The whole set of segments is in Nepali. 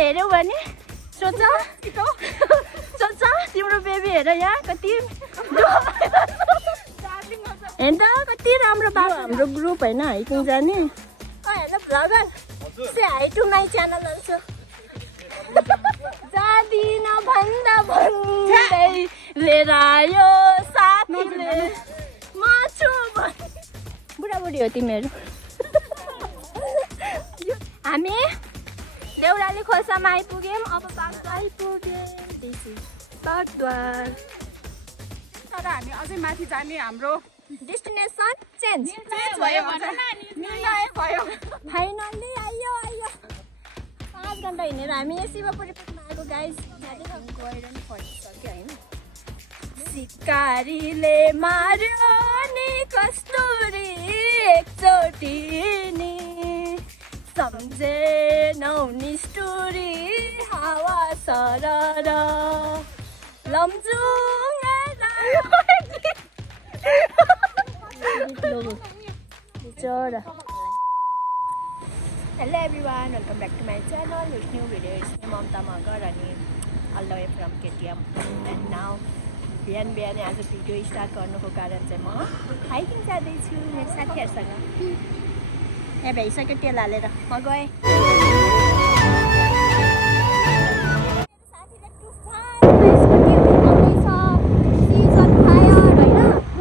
हेऱ्यौ भने सोच तिम्रो बेबी हेर यहाँ कति हेर्न कति राम्रो बाटो हाम्रो ग्रुप होइन हाइकिङ जाने हेर्न vlogger say hi to my channel also जादिन भन्दा भन्दै लिएर आयो साथीले म छु बुढाबुढी हो तिमीहरू हामी देउराली खोल्सामा आइपुग्यौँ अब बागद्वार आइपुग्यौँ दिस इज बागद्वार तर हामी अझै माथि जाने हाम्रो डेस्टिनेसन चेन्ज भयो फाइनल्ली आयो 5 घन्टा हिँडेर हामी शिवपुरी पुग्न आएको गाइज गएर नि फर्किसक्यो होइन सिकारीले मार्यो नि कस्तुरी एकचोटि नि सम्झेनौ निष्ठुरी हावा सरर Lamjung Hello everyone, welcome back to my channel with new videos. I'm Mamta Magar and all the way from KTM. And now, बिहान आज भिडियो स्टार्ट गर्नुको कारण चाहिँ म हाइकिङ जाँदैछु मेरो साथीहरूसँग। यहाँ भ्याइसक्यो तेल हालेर म गएँ।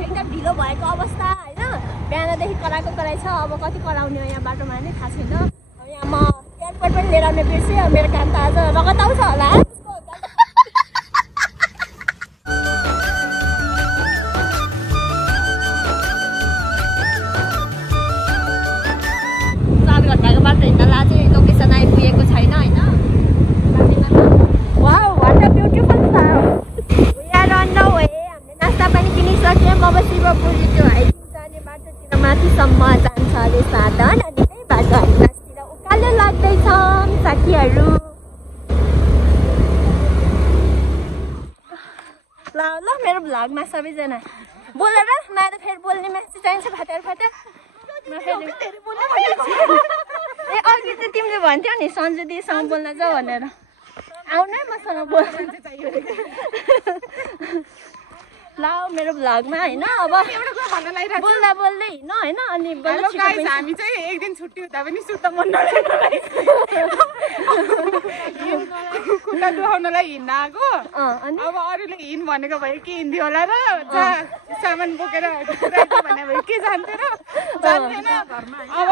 एकदम ढिलो भएको अवस्था होइन बिहानदेखि कराएको कराइ छ अब कति कराउने हो यहाँ बाटोमा नै थाहा छैन यहाँ म एयरपोर्ट पनि लिएर आउने बिर्सेँ मेरो काम त आज रगत आउँछ होला मेरो भ्लगमा सबैजना बोलेर मलाई त फेरि बोल्ने मान्छे चाहिन्छ फाटेर ए अघि चाहिँ तिमीले भन्थ्यौ नि सन्जु दिदीसँग बोल्न जाऊ भनेर आउन मसँग बोल्न ल मेरो भ्लगमा होइन अब बोल्दा बोल्दै हिँड्नु होइन अनि हामी चाहिँ एक दिन छुट्टी हुँदा पनि सुत्न मन खुट्टा दुखाउनलाई हिँड्न आएको अब अरूले हिँड भनेको भए के हिँड्थ्यो होला र सामान बोकेर भने भए के जान्थ्यो र जान्थेन अब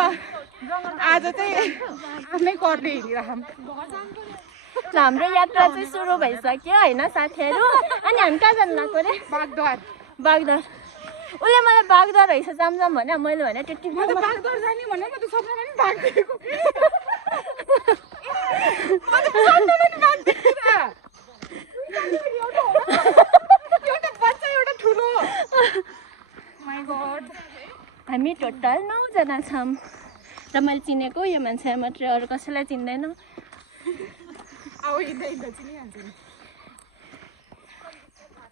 आज चाहिँ आफ्नै गर्ने हिँडिरहँ हाम्रो यात्रा चाहिँ सुरु भइसक्यो होइन साथीहरू अनि हामी कहाँ जानु लाग्यो अरे बागद्वार उसले मलाई बागद्वार रहेछ जाम भने मैले भने त्यति बागद्वार जाने भने म त सपनामा पनि भाग्दिएको हामी टोटल 9 जना छौँ र मैले चिनेको यो मान्छे मात्रै अरू कसैलाई चिन्दैन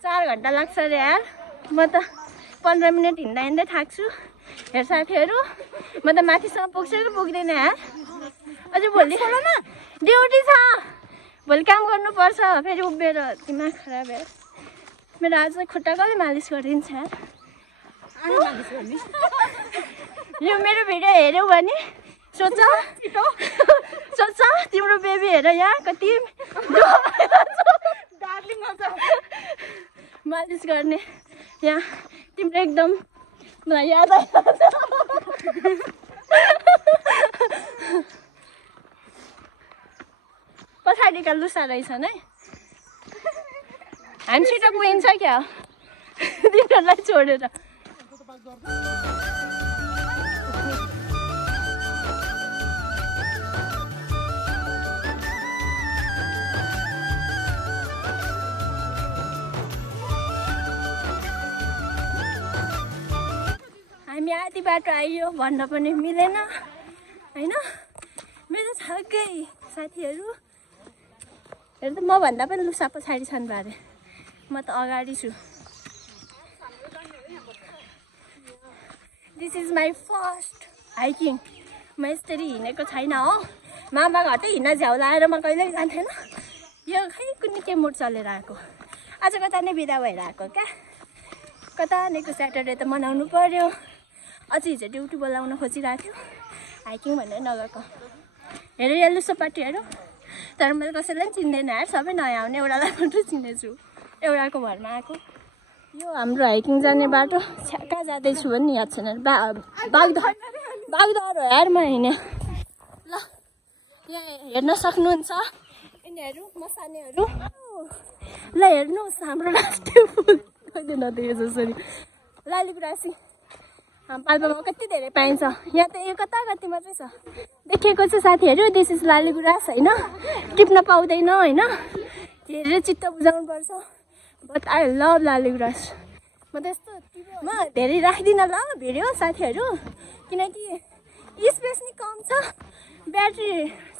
4 घन्टा लाग्छ अरे यार म त 15 मिनट हिँड्दा हिँड्दै थाक्छु हेर साथीहरू म त माथिसम्म पुग्छु कि पुग्दैन यार अझै भोलि ड्युटी छ भोलि काम गर्नुपर्छ फेरि उभिएर दिमाग खराब हेर मेरो आज खुट्टा कसले मालिस गरिदिन्छ यार यो मेरो भिडियो हेऱ्यौ भने सोच तिम्रो बेबी हेर यहाँ कति मालिस गर्ने यहाँ तिम्रो एकदम मलाई याद आइहाल्छ पछाडिका लुसा रहेछन् है हामी छिटो पुगिन्छ क्या तिनीहरूलाई छोडेर हामी आधी बाटो आइयो भन्न पनि मिलेन होइन मेरो छक्कै साथीहरू हेर त म भन्दा पनि लुसा पछाडि छन् बारे म त अगाडि छु this is my first hiking म यसरी हिँडेको छैन हो मामा घर चाहिँ हिँड्न झ्याउ लाएर म कहिल्यै जान्थेन। यो खै कुनै के मुड चलेर आएको। आज कता नै बिदा भएर आएको क्या। कता नैको स्याटरडे त मनाउनु पर्यो। अझै हिजो ड्युटी बोलाउन खोजिरहेको थियो, हाइकिङ भनेर नगएको। हेर यल्लो सपाटीहरू, तर मैले कसैलाई पनि चिन्दैन यार, सबै नयाँ आउने। एउटालाई मात्रै चिनेछु, एउटाको घरमा आएको। यो हाम्रो हाइकिङ जाने बाटो कहाँ जाँदैछु भने याद छैन। बागदहर हो यार म हिँड्ने। ल यहाँ हेर्न सक्नुहुन्छ यिनीहरू मसानेहरू। ल हेर्नुहोस् हाम्रो राष्ट्रिय फुल कहिले नदेखे जसरी लालीगुराँसी। पाल्पामा कति धेरै पाइन्छ। यहाँ त यो कता कति मात्रै छ देखेको छ साथीहरू। दिस इज लालीगुराँस होइन, टिप्न पाउँदैन होइन, हेरेर चित्त बुझाउनु पर्छ। बट आई लभ लालीगुराँस। म त्यस्तो म धेरै राख्दिनँ ल भिडियो साथीहरू, किनकि स्पेस नि कम छ, ब्याट्री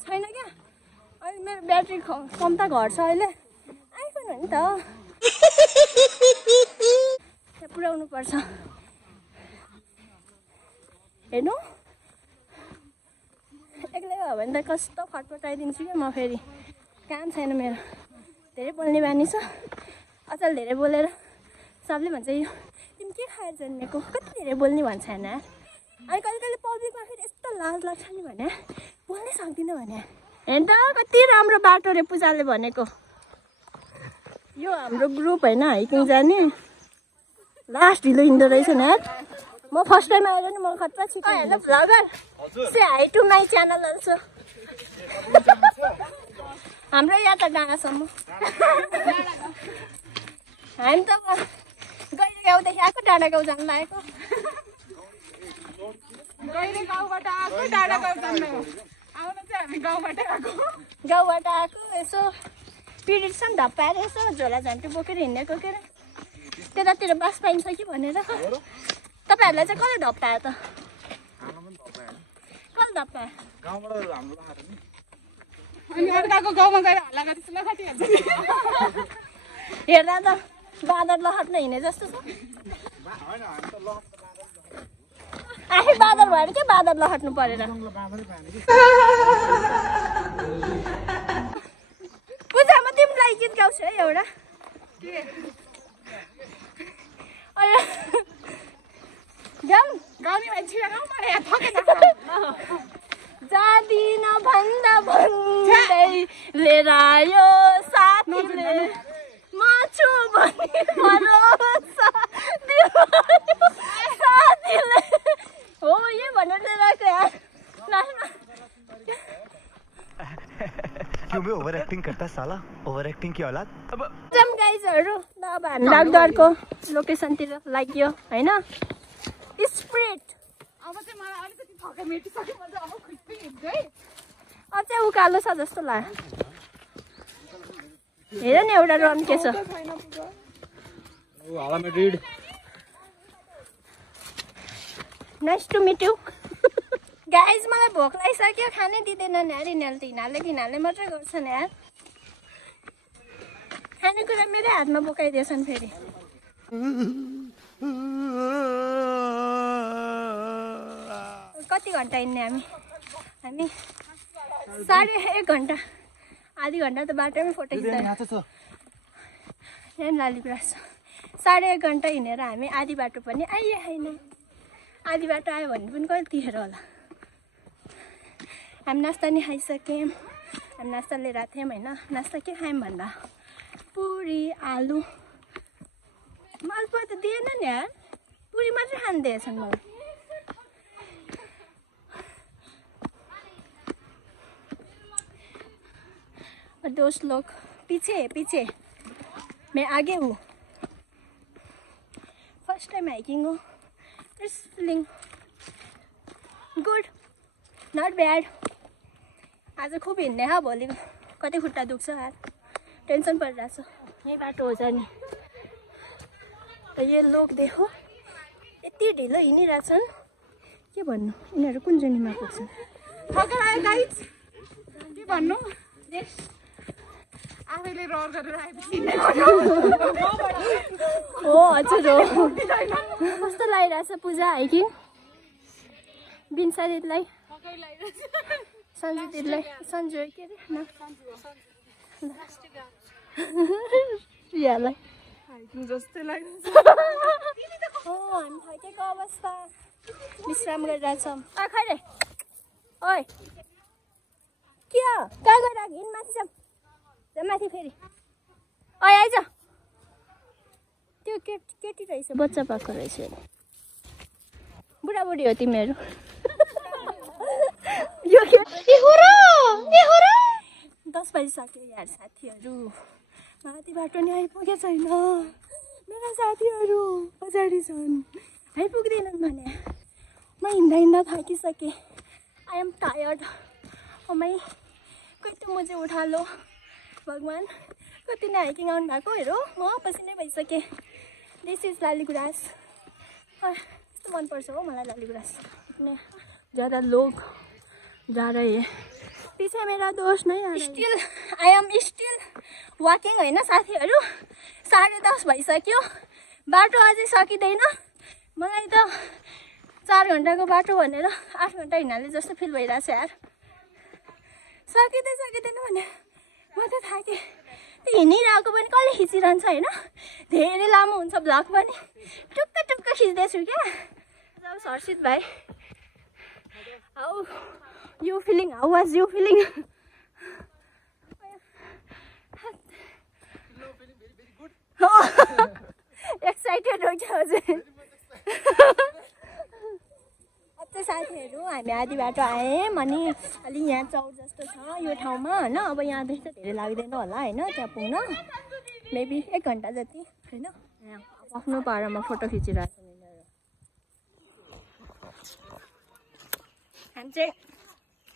छैन क्या। अहिले मेरो ब्याट्री कम त घट्छ अहिले। आइफोन हो नि त, त्यहाँ पुऱ्याउनु पर्छ। हेर्नु एक्लै हो भने त कस्तो फटफटाइदिन्छु क्या म। फेरि काम छैन मेरो, धेरै बोल्ने बानी छ। अचल धेरै बोलेर सबले भन्छ यो तिमी के खाएर जन्मेको, कति धेरै बोल्ने भन्छ होइन। अनि कहिले कहिले पब्लिकमा फेरि यस्तो लाज लाग्छ नि भने बोल्नै सक्दिनँ भने। हेर्नु त कति राम्रो बाटो रे पूजाले भनेको। यो हाम्रो ग्रुप होइन हाइकिङ जाने, लास्ट ढिलो हिँड्दो रहेछ नि यार। म फर्स्ट टाइम आएर नि म खतरा छिटो। Hello vlogger, say hi to my channel also. हाम्रो यहाँ त डाँडासम्म हामी त गैरे गाउँदेखि आएको डाँडा गाउँ जानु लागेको। गैरे गाउँबाट आएको डाँडा गाउँ जानु आउनु चाहिँ हामी गाउँबाटै आएको। गाउँबाट आएको यसो पिरियड छ नि धप्पाएर यसो झोला झान्टी बोकेर हिँडेको के अरे। त्यतातिर बास पाइन्छ कि भनेर। तपाईँहरूलाई चाहिँ कसले धप्पायो त? कसले धप्पायो? अनि अर्काको गाउँमा गएर हल्ला गरेपछि लखटिहाल्छ नि। हेर्दा त बाँदर लहट्न हिँडे जस्तो छ। आफै बाँदर भएर के बाँदर लहट्नु परेर। पूजामा तिमीलाई गीत गाउँछु है एउटा। गाउने मान्छे जादिन भन्दा भन्दै लिएर आयो साथीले, म छु भन्ने भरोसा साथीले। हो यो भनेर लिएर आएको यार लास्टमा। क्यों मैं ओवर एक्टिंग करता साला, ओवर एक्टिंग की औलाद। अब गाइजहरू ल अब हामी बागदहरको लोकेसनतिर लाग्यो होइन। स्प्रिट अब चाहिँ मलाई अलिकति थका मेटिसक्यो। म चाहिँ अब खुट्टै हिँड्छु है। अझै उकालो छ जस्तो लाग्यो। हेर नि एउटा रन के छ। Nice to meet you guys. मलाई भोक लागिसक्यो, खानै दिँदैन नि यार यिनीहरूले त। हिँड्नाले मात्रै गर्छन् यार। खानेकुरा मेरै हातमा बोकाइदिएछन् फेरि। कति घन्टा हिँड्ने हामी 1.5 घन्टा, आधी घन्टा त बाटोमै फोटो खिच्दैन। यहाँ लालीगुराँस 1.5 घन्टा हिँडेर हामी आधी बाटो पनि आइए होइन। आधी बाटो आयो भने पनि कतिखेर होला। हामी नास्ता नि खाइसक्यौँ। हामी नास्ता लिएर आएको थियौँ होइन। नास्ता के खायौँ भन्दा पुरी आलु। मालपुवा त दिएन नि यार, पुरी मात्रै खानु दिएछन् मलाई। दोस्त लोग पीछे मैं आगे हूँ। फर्स्ट टाइम हाइकिंग हो। It's feeling good, not bad. आज खूब हिँड्ने हाँ, भोलि कति खुट्टा दुख्छ यार, टेंशन परिरहेछ। यही बाटो हो जाने। ये लोग देखो यति ढिलो हिँडिरहेछन् के भन्नु। यिनीहरू कुन जनीमा पुग्छन्। थकेर आयो गाइज, के भन्नु। आफैले रहर गरेर आएपछि हो हजुर हो। कस्तो लागिरहेछ पूजा हाइकिङ बिन्सा दिदीलाई? सन्जु दिदीलाई सन्जु के अरे न प्रियालाई जस्तै लाग्छ हामी थाकेको अवस्था विश्राम गरिरहेछौँ खै रे ओइ के हो कहाँ गएर हिँड माथि जाऊँ माथि फेरि ओइ आइज त्यो केटी रहेछ बच्चा पाएको रहेछ बुढाबुढी हो तिमीहरू 10 बजिसक्यो यार साथीहरू माथि बाटो नि आइपुगेको छैन मेरा साथीहरू पछाडि छन् आइपुग्दैनन् भने म हिँड्दा हिँड्दा थाकिसकेँ आई एम टायर्ड मै कति मुझे उठा लो भगवान् कति नै हाइकिङ आउनु भएको हेरो म पसिनै भइसकेँ दिस इज लालीगुराँस यस्तो मनपर्छ हो मलाई लालीगुराँस इतने ज़्यादा लोग जा रहे हैं पीछे मेरा दोस्त नहीं आ रहा still I am still walking होइन साथीहरू 10:30 भइसक्यो बाटो अझै सकिँदैन मलाई त 4 घन्टाको बाटो भनेर 8 घन्टा हिँड्नाले जस्तो फिल भइरहेछ यार सकिँदैन भने म त थाकेँ हिँडिरहेको पनि कसले खिचिरहन्छ होइन धेरै लामो हुन्छ भ्लग पनि टुक्क खिच्दैछु क्या हर्षित भाइ how you feeling? How was you feeling? Very good. Excited हो क्या अझै अब साथीहरू हामी आधी बाटो आयौँ अनि अलि यहाँ चौर जस्तो छ यो ठाउँमा होइन अब यहाँदेखि त धेरै लाग्दैन होला होइन त्यहाँ पुग्न मेबी 1 घन्टा जति होइन आफ्नो पारामा फोटो खिचिरहेको छ हामी चाहिँ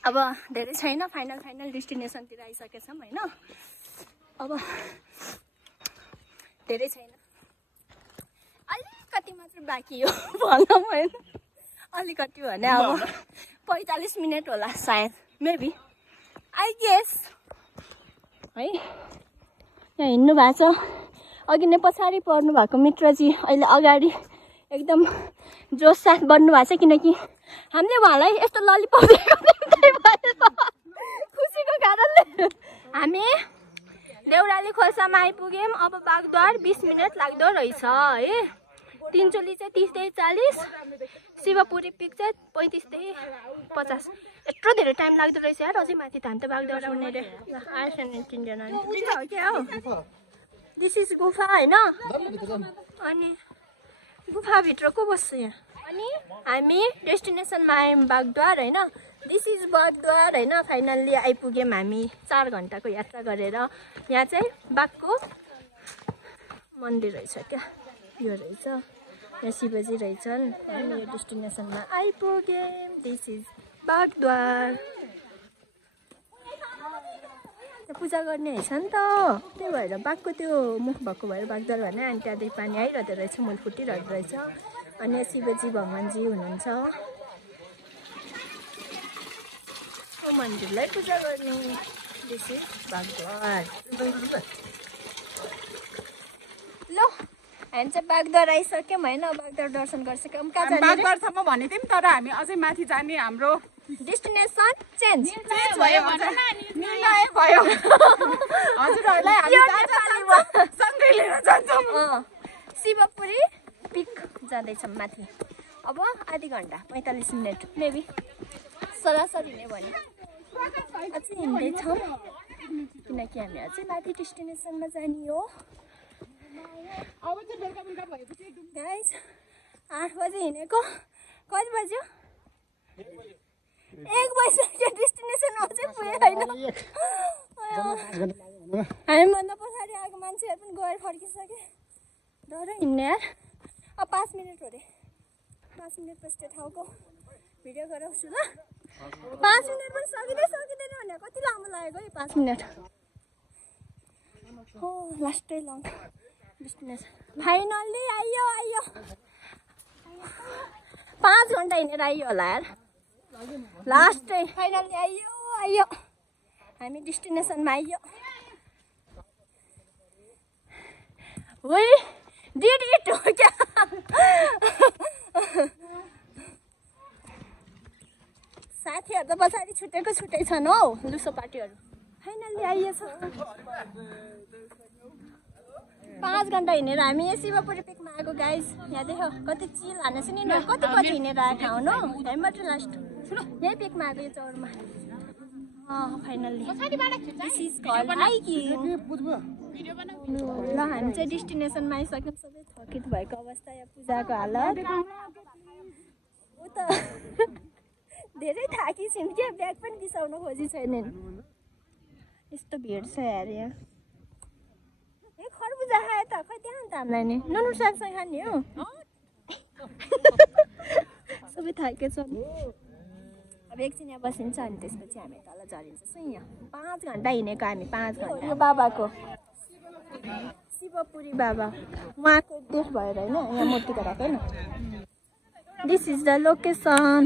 अब धेरै छैन फाइनल डेस्टिनेसनतिर आइसकेछौँ होइन अब धेरै छैन अलिकति मात्र बाँकी हो भनौँ होइन अलिकति भने अब 45 मिनट होला सायद मेबी आई गेस है यहाँ हिँड्नु भएको छ अघि नै पछाडि पर्नु भएको मित्रजी अहिले अगाडि एकदम जोस साथ बढ्नु भएको छ किनकि हामीले उहाँलाई यस्तो ललिपप खुसीको कारणले हामी देउराली खोल्सामा आइपुग्यौँ अब बागद्वार 20 मिनट लाग्दो रहेछ है तिनचोली चाहिँ 30-40 शिवपुरी पिक चाहिँ 35-50 यत्रो धेरै टाइम लाग्दो रहेछ यार अझै माथि त हामी त बागद्वार आउने रे क्या हो दिस इज गुफा होइन अनि गुफाभित्र को बस्छ यहाँ अनि हामी डेस्टिनेसनमा आयौँ बागद्वार होइन दिस इज बागद्वार होइन फाइनल्ली आइपुग्यौँ हामी 4 घन्टाको यात्रा गरेर यहाँ चाहिँ बाघको मन्दिर रहेछ क्या यो रहेछ यहाँ शिवजी रहेछन् हामी यो डेस्टिनेसनमा आइपुग्यौँ दिस इज बागद्वार पूजा गर्ने रहेछ नि त त्यही भएर बाघको त्यो मुख भएको भएर बागद्वार भने अनि त्यहाँदेखि पानी आइरहेको रहेछ मूल फुटिरहेको रहेछ अनि शिवजी भगवान्जी हुनुहुन्छ मन्दिरलाई पूजा गर्ने दिस इज बागद्वार ल हामी चाहिँ बागद्वार आइसक्यौँ होइन बागद्वार दर्शन गरिसक्यौँ बागद्वारसम्म भनेको थियौँ तर हामी अझै माथि जाने हाम्रो डेस्टिनेसन चेन्ज भयो हजुरहरूलाई सँगै लिएर जान्छौँ शिवपुरी पिक जाँदैछौँ माथि अब आधी घन्टा 45 मिनट मेबी सरासरी नै भने अझै हिँड्दैछौँ किनकि हामी अझै माथि डेस्टिनेसनमा जाने हो गाइज 8 बजे हिँडेको कति बज्यो 1 बजिसक्यो डेस्टिनेसनमा चाहिँ पुगेको होइन हामीभन्दा पछाडि आएको मान्छेहरू पनि गएर फर्किसके डर हिँड्ने यार अब 5 मिनट हो अरे 5 मिनट पछि त्यो ठाउँको भिडियो गराउँछु ल 5 मिनट पनि सकिँदैन भने कति लामो लागेको यो 5 मिनट हो लास्टै लङ डेस्टिनेसन फाइनल्ली आइयो 5 घन्टा हिँडेर आइयो होला यार लास्टै फाइनल्ली आइयो हामी डेस्टिनेसनमा आइयो ओइ डिड इट हो क्या साथीहरू त पछाडि छुटेको छुट्टै छन् हौ लुसो पार्टीहरू फाइनल्ली आइएछ 5 घन्टा हिँडेर हामी यहाँ शिवपुरी पिकमा आएको गाइज यहाँ देख कति चिल हानेछ नि कति पछि हिँडेर आएको ठाउँ हो हामी मात्रै लास्ट यही पिकमा आएको यो चौरमा फाइनल्ली ल हामी चाहिँ डेस्टिनेसनमा आइसक्यौँ सबै थकित भएको अवस्था यहाँ पूजाको हालत ऊ त धेरै थाकिछन् क्या ब्याग पनि बिसाउन खोजी छैनन् यस्तो भिड छ यार यहाँ खरबुजा खायो त खै त्यहाँ अन्त हामीलाई नि नुनु सागसँग खाने हो सबै थाकेछ अब एकछिन यहाँ बसिन्छ अनि त्यसपछि हामी तल झरिन्छ यहाँ 5 घन्टा हिँडेको हामी 5 घन्टा यो बाबाको शिवपुरी बाबा उहाँको देश भएर होइन यहाँ मूर्ति गराएको होइन this is the location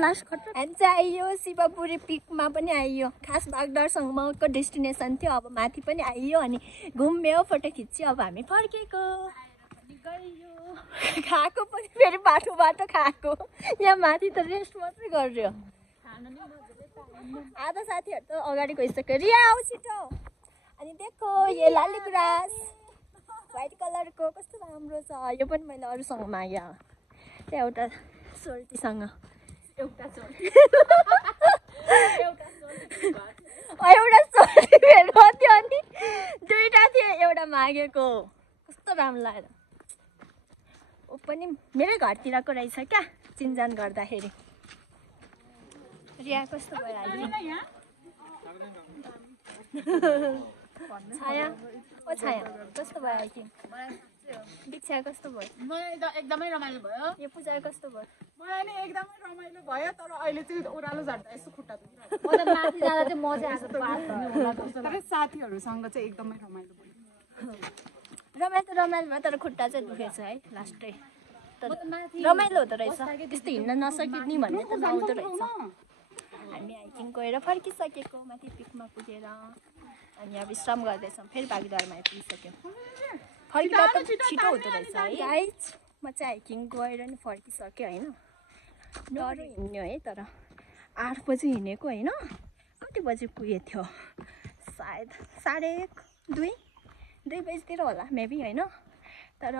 last खट्टा हामी चाहिँ आइयो शिवपुरी पिकमा पनि आइयो खास बागडरसँगको डेस्टिनेसन थियो अब माथि पनि आइयो अनि घुम्यो फोटो खिच्यो अब हामी फर्केको गइयो खाएको पनि फेरि बाटो खाएको यहाँ माथि त रेस्ट मात्रै गर्यो आधा साथीहरू त अगाडि गइसक्यो रिया आऊ छिटो अनि देखो यो लाली गुराँस व्हाइट कलरको कस्तो राम्रो छ यो पनि मैले अरूसँग मागे त्यहाँ एउटा सोल्टीसँग एउटा सोल्टी भेट्नु थियो अनि 2टा थियो एउटा मागेको कस्तो राम्रो लाग्यो ऊ पनि मेरै घरतिरको रहेछ क्या चिनजान गर्दाखेरि रिया कस्तो भयो अहिले छाया ओ छाया कस्तो भयो अहिले दीक्षा कस्तो भयो मलाई त एकदमै रमाइलो भयो यो पूजा कस्तो भयो मलाई नि एकदमै रमाइलो भयो तर अहिले चाहिँ ओह्रालो झर्दा यसो खुट्टा म त माथि जाँदा चाहिँ मजा आएको तर साथीहरूसँग चाहिँ एकदमै रमाइलो भयो रमाइलो भयो तर खुट्टा चाहिँ दुखेछ है लास्टै तर रमाइलो हुँदो रहेछ त्यस्तो हिँड्न नसकिने भन्ने त नआउँदो रहेछ हामी हाइकिङ गएर फर्किसकेको माथि पिकमा पुगेर अनि अब विश्राम गर्दैछौँ फेरि बागडोरमा आइपुगिसक्यौँ फर्किँदा त छिटो हुँदो रहेछ है गाइज म चाहिँ हाइकिङ गएर नि फर्किसकेँ होइन डर हिँड्यो है तर 8 बजी हिँडेको होइन कति बजी पुगेको थियो सायद 1:30 2 बजीतिर होला मेबी होइन तर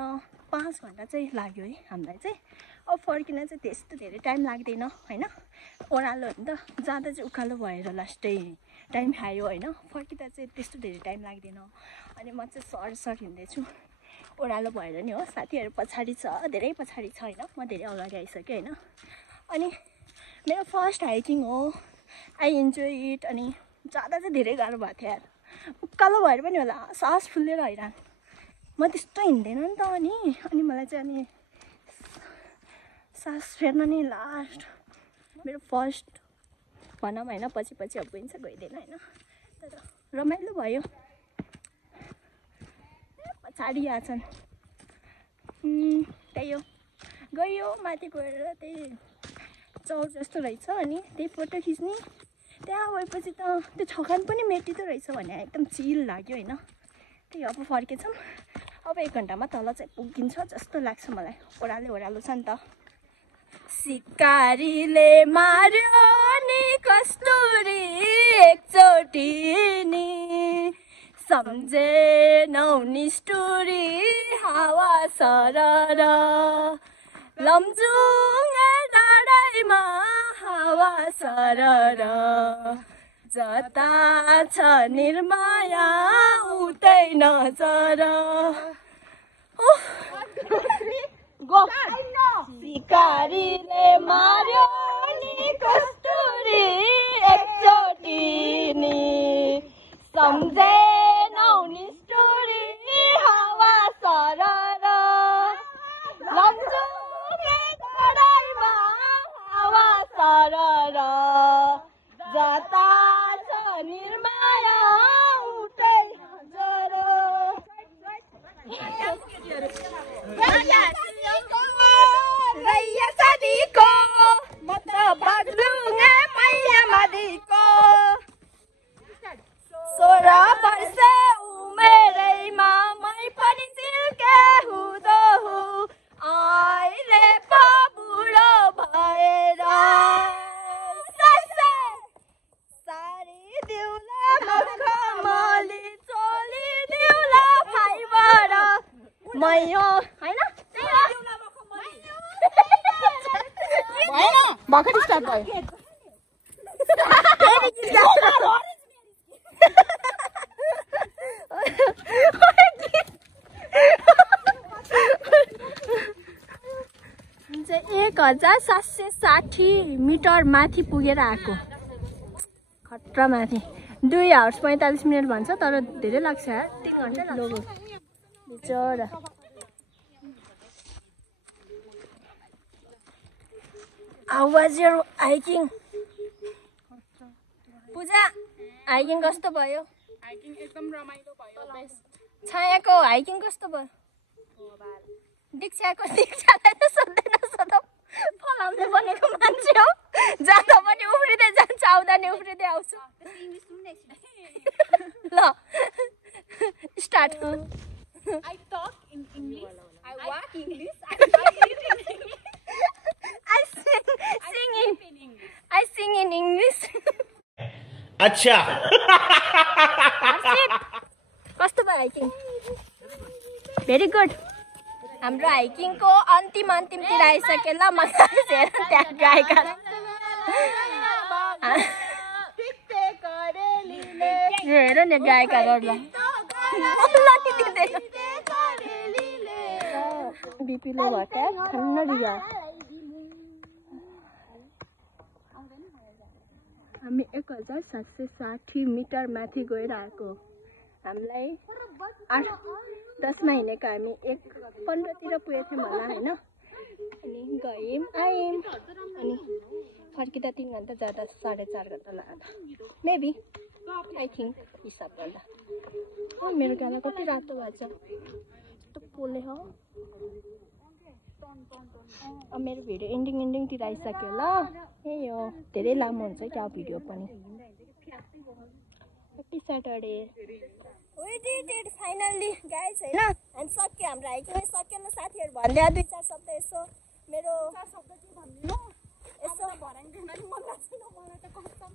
5 घन्टा चाहिँ लाग्यो है हामीलाई चाहिँ अब फर्किन चाहिँ त्यस्तो धेरै टाइम लाग्दैन होइन ओह्रालो हो नि त जाँदा चाहिँ उकालो भएर लास्टै टाइम खायो होइन फर्किँदा चाहिँ त्यस्तो धेरै टाइम लाग्दैन अनि म चाहिँ सर हिँड्दैछु ओह्रालो भएर नि हो साथीहरू पछाडि छ धेरै पछाडि छ होइन म धेरै अगाडि आइसकेँ होइन अनि मेरो फर्स्ट हाइकिङ हो आई इन्जोय इट अनि जाँदा चाहिँ धेरै गाह्रो भएको थियो यार उकालो भएर पनि होला सास फुलेर हैरान म त्यस्तो हिँड्दैन नि त अनि मलाई चाहिँ अनि सास फेर्न नि लास्ट मेरो फर्स्ट भनौँ होइन पछि अब गइन्छ गइँदैन होइन तर रमाइलो भयो पछाडि आछन् त्यही हो गयो माथि गएर त्यही चौर जस्तो रहेछ अनि त्यही फोटो खिच्ने त्यहाँ गएपछि त त्यो थकान पनि मेटिँदो रहेछ भने एकदम चिल लाग्यो होइन त्यही अब फर्केछौँ अब 1 घन्टामा तल चाहिँ पुगिन्छ जस्तो लाग्छ मलाई ओह्रालो छ नि त सिकारीले मार्यो नि कस्तुरी एकचोटि नि सम्झेनौ निष्ठुरी हावा सरर लमजुङे डाँडाइमा हावा सरर जता छ निर्माया उतै नजर सिकारीले मार्यो नि कस्तुरी एकचोटि नि सम्झेनौ निष्ठुरी हावा सरर लमजुङे डाँडाइमा हावा सरर जता छ निर्माया उतै नजर रैया सादीको म त बाग्लुङे मैया मादीको 16 वर्ष उमेरैमा मै पनि चिल्के हुँदो हुँ अहिले पो बुढो भएर मैयो हैन त्यही हो भएन भर्खर स्टार्ट भयो चाहिँ 1760 मिटर माथि पुगेर आएको खतरा माथि 2 आवर्स 45 मिनट भन्छ तर धेरै लाग्छ यार 3 घण्टा लाग्छ बिचरा How was your hiking? Puja hiking कस्तो भयो? हाइकिङ एकदम रमाइलो भयो छायाको हाइकिङ कस्तो भयो? दीक्षालाई त सोध्दैन सोधौ फलाउँदै बनेको मान्छे हो जाँदा पनि उफ्रिँदै जान्छ आउँदा नि उफ्रिँदै आउँछु ल start I talk in English. I walk English. I eat in English. I sing in English. अच्छा कस्तो भयो हाइकिङ भेरी गुड हाम्रो हाइकिङको अन्तिमतिर आइसक्यो ल मलाई हेर त्यहाँ गाएका हेर न गाएकाहरूलाई बिपी लो भयो ठन्ना दिया हामी 1760 मिटर माथि गएर आएको हामीलाई 8-10 मा हिँडेको हामी 1:15 तिर पुगेको थियौँ होला हैन अनि गयौँ आयौँ अनि फर्किँदा 3 घण्टा जाँदा 4.5 घण्टा लाग्यो मेबी आई थिङ्क हिसाब गर्दा मेरो गाला कति रातो भएछ यस्तो पोले हो मेरो भिडियो एन्डिङतिर आइसक्यो ल यही हो धेरै लामो हुन्छ क्या भिडियो पनि happy Saturday we did it finally guys हैन हामी सक्यो हाम्रो हाइकिङ सक्यो ल साथीहरु भन्दै 2-4 शब्द यसो मेरो शब्द के भन्दिनु यसो भराइदिन नि मन लाग्दैन मलाई त कस्तो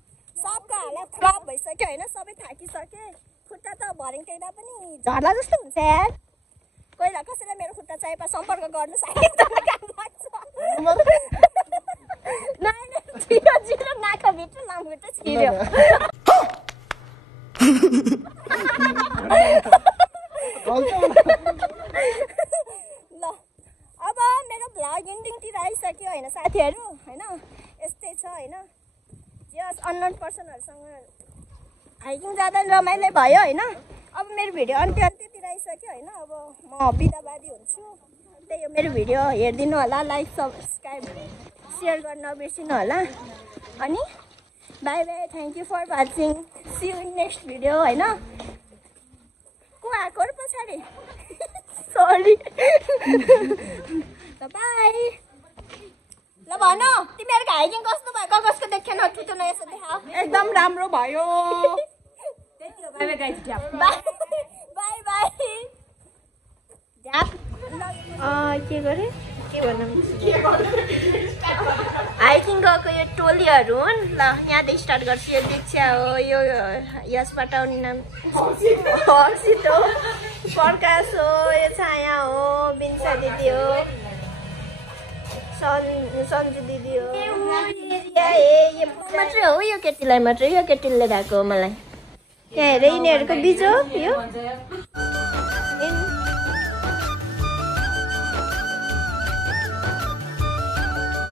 सबको हालत खराब भइसक्यो हैन सबै थाकिसके खुट्टा त भरिङ टेक्दा पनि झर्ला जस्तो हुन्छ यार कोहीलाई कसैलाई मेरो खुट्टा चाहिएपा सम्पर्क गर्नु साथीहरु काम लाग्छ नाइ छिरो नाका भित्र लामखुट्टा छिर्यो ल अब मेरो भ्लग एन्डिङतिर आइसक्यो हैन साथीहरु हैन यस्तै छ हैन जस अननोन पर्सनहरुसँग हाइकिङ जाँदा रमाइलो भयो हैन अब मेरो भिडियो अन्त्यतिर आइसक्यो हैन अब म बिदाबादी हुन्छु त्यही हो मेरो भिडियो हेर्दिनु होला लाइक सब्स्क्राइब शेयर गर्न नबिर्सिनु होला अनि bye bye thank you for watching see you in next video हैन को आको र पछाडी सरी ल बाई ल भन तिमीहरुको हाइकिङ कस्तो भयो कसको देखेन ठुटो न यसो देखा एकदम राम्रो भयो by by guys by by के गरे के भनौँ हाइकिङ गएको यो टोलीहरू हुन् ल यहाँदेखि स्टार्ट गर्छु यो दीक्षा हो यो यसबाट आउने नाम हर्षित हो प्रकाश हो यो छाया हो बिन्सा दिदी हो सन्जु दिदी हो मात्रै हो यो केटीलाई मात्रै यो केटीले ल्याएको हो मलाई त्यहाँ हेर यिनीहरूको बिजो यो